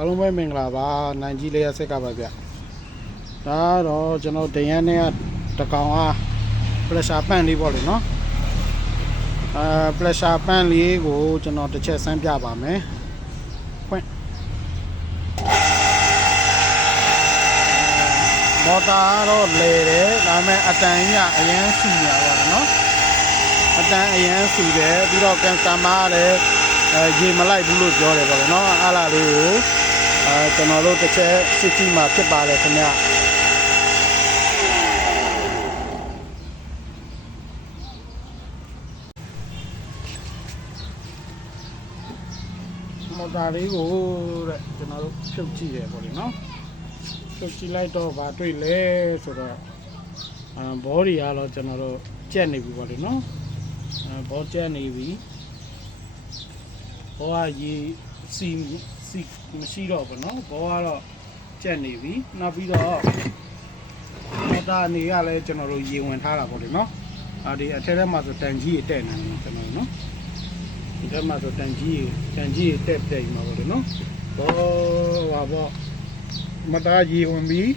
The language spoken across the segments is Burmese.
အားလုံးပဲမင်္ဂလာပါနိုင်ကြီးလေးရဆက်ကပါဗျဒါတော့ကျွန်တော်တရန်နဲ့တကောင်အား pressure ပန့်လေးပေါ့လေနော်pressure ပန့်လေးကိုကျွန်တော်တစ်ချက်ဆန်းပြပါမယ်ဖွင့်မော်တာတော့လေတယ်ဒါပေမဲ့အတန်ကြီးအရန်စီရပါတော့နော်အတန်အရန်စီတယ်ပြီးတော့ကန်စတမားလည်းရေမလိုက်ဘူးလို့ပြောတယ်ပေါ့လေနော်အားလာလေးကိုကျွန်တော်တို့တစ်ချက်စစ်ကြည့်မှာဖြစ်ပါလေခင်ဗျမော်တာလေးကိုတဲ့ကျွန်တော်တို့ဖြုတ်ကြည့်ရပေါ့လေနော်ဖြုတ်ကြည့်လိုက်တော့ဗာတွေ့လဲဆိုတော့ဘောဒီကတော့ကျွန်တော်တို့ကြက်နေပြီပေါ့လေနော်ဘောကြက်နေပြီဘောကရေစီမရှိတော့ဘူးเนาะဘောကတော့ကြက်နေပြီနောက်ပြီးတော့မော်တာနေကလည်းကျွန်တော်တို့ရေဝင်ထားတာပေါ့လေเนาะဒီအထက်ထဲမှာဆိုတန်ကြီးတက်နေတယ်ကျွန်တော်เนาะဒီထဲမှာဆိုတန်ကြီးတက်မှာပေါ့လေเนาะဘောဟာဘောမော်တာရေဝင်ပြီး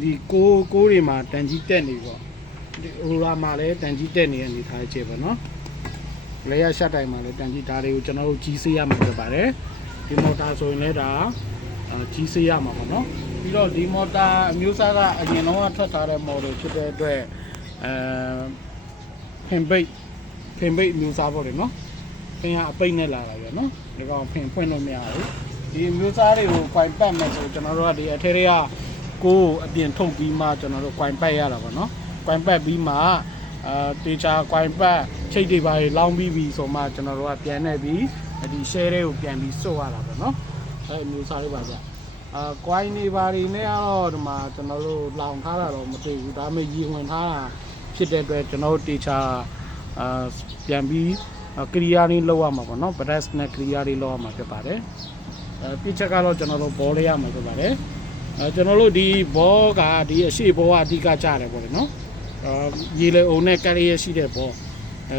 ဒီကိုးတွေမှာတန်ကြီးတက်နေပြီပေါ့ဒီဟိုလာမှာလည်းတန်ကြီးတက်နေတဲ့အနေထားချက်ပေါ့เนาะလေရရှက်တိုင်းမှာလည်းတန်ကြီးဓာတ်တွေကိုကျွန်တော်တို့ကြီးစေးရမှာဖြစ်ပါတယ်ဒီမော်တာဆိုရင်လည်းဒါကြီးစေးရမှာပေါ့နော်ပြီးတော့ဒီမော်တာအမျိုးအစားကအရင်တော့ထွက်ထားတဲ့ model ဖြစ်တဲ့အတွက်ဖင်ပိတ်အမျိုးအစားပေါ့လေနော်ဖင်ကအပိတ်နဲ့လာတာပဲနော်ဒီကောင်ဖင်ဖွင့်လို့မရဘူးဒီအမျိုးအစားတွေကို coin ပတ်မယ်ဆိုကျွန်တော်တို့ကဒီအထက်တွေကကိုယ်အပြင်ထုတ်ပြီးမှကျွန်တော်တို့ coin ပတ်ရတာပေါ့နော် coin ပတ်ပြီးမှတေချာ coin ပတ်ချိတ်တွေပါလောင်းပြီးပြီဆိုမှကျွန်တော်တို့ကပြန်နေပြီးဒီ share တွေကိုပြန်ပြီးစုပ်ရတာပေါ့နော်အဲမျိုးစားလေးပါဗျcoin တွေပါတွေနဲ့တော့ဒီမှာကျွန်တော်တို့လောင်ထားတာတော့မသိဘူးဒါပေမဲ့ရေဝင်ထားတာဖြစ်တဲ့အတွက်ကျွန်တော်တို့တေချာပြန်ပြီးကရိယာလေးလောက်ရမှာပေါ့နော် brush နဲ့ကရိယာလေးလောက်ရမှာဖြစ်ပါတယ်ပြစ်ချက်ကတော့ကျွန်တော်တို့ဘောလေးရမှာဖြစ်ပါတယ်ကျွန်တော်တို့ဒီဘောကဒီအရှိဘောကအဓိကကျတယ်ပေါ့လေနော်ရေလေအုံနဲ့ကရိယာရှိတဲ့ဘော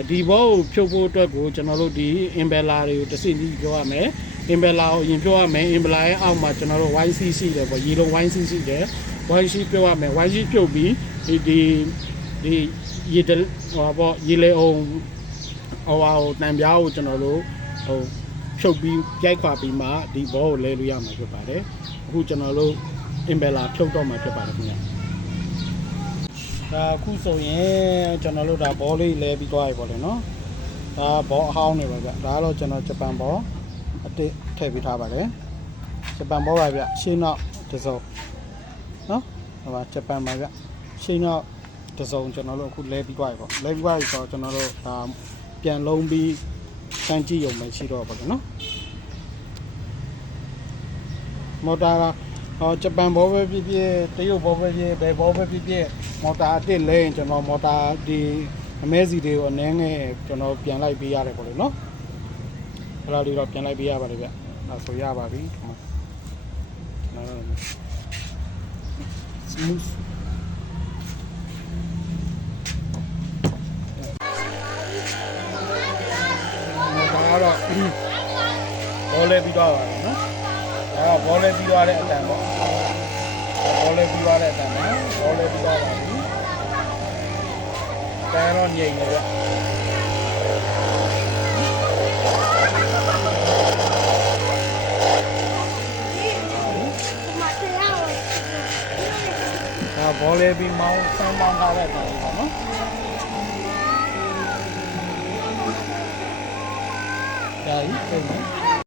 ဒီဘောကိုဖြုတ်ဖို့အတွက်ကိုကျွန်တော်တို့ဒီ impeller တွေကိုတစ်စင်းကြီးပြောရမယ် impeller ကိုရင်ပြောရမယ် impeller ရဲ့အောက်မှာကျွန်တော်တို့ YC ရှိတယ်ပေါ့ရေလုံး YC ရှိတယ် YC ပြောရမယ် YC ဖြုတ်ပြီးဒီရေဟိုပေါ့ရေလေအုံဟိုတန်ပြားကိုကျွန်တော်တို့ဟိုဖြုတ်ပြီးရိုက်ခွာပြီးမှဒီဘောကိုလဲလို့ရမှာဖြစ်ပါတယ်အခုကျွန်တော်တို့ impeller ဖြုတ်တော့မှာဖြစ်ပါတယ်ခင်ဗျဒါအခုဆိုရင်ကျွန်တော်တို့ဒါဘောလေးလဲပြီးသွားပြီပေါ့လေနော်ဒါဘောအဟောင်းနေပါဗျဒါကတော့ကျွန်တော်ဂျပန်ဘောအတစ်ထည့်ပေးထားပါတယ်ဂျပန်ဘောပါဗျရှင်းတော့တစ်စုံနော်ဟိုပါဂျပန်ပါဗျရှင်းတော့တစ်စုံကျွန်တော်တို့အခုလဲပြီးသွားပြီပေါ့လဲပြီးသွားပြီဆိုတော့ကျွန်တော်တို့ဒါပြန်လုံးပြီးစမ်းကြည့်ရုံပဲရှိတော့ပါလေနော်မော်တာဂျပန်ဘောပဲဖြစ်ဖြစ်တရုတ်ဘောပဲဖြစ်ဘယ်ဘောပဲဖြစ်ဖြစ်မော်တာအစ်လဲရင်ကျွန်တော်မော်တာဒီအမဲစီတွေကိုအနည်းငယ်ကျွန်တော်ပြန်လိုက်ပေးရတယ်ပေါ့လေနော်အဲ့လိုလေးတော့ပြန်လိုက်ပေးရပါတယ်ဗျဒါဆိုရပါပြီsmooth ဒါတော့ဘောလဲပြီးတော့ပါနော်ဘောလဲပြီးသွားတဲ့အတန်ပေါ့ဘောလဲပြီးသွားတဲ့အတန်နော်ဘောလဲပြီးသွားပါပြီတန်တော့ငြိမ်နေဗျဘောလဲပြီးမောင်းဆန်းမောင်းထားတဲ့အတန်ပေါ့နော်ဒါကြီး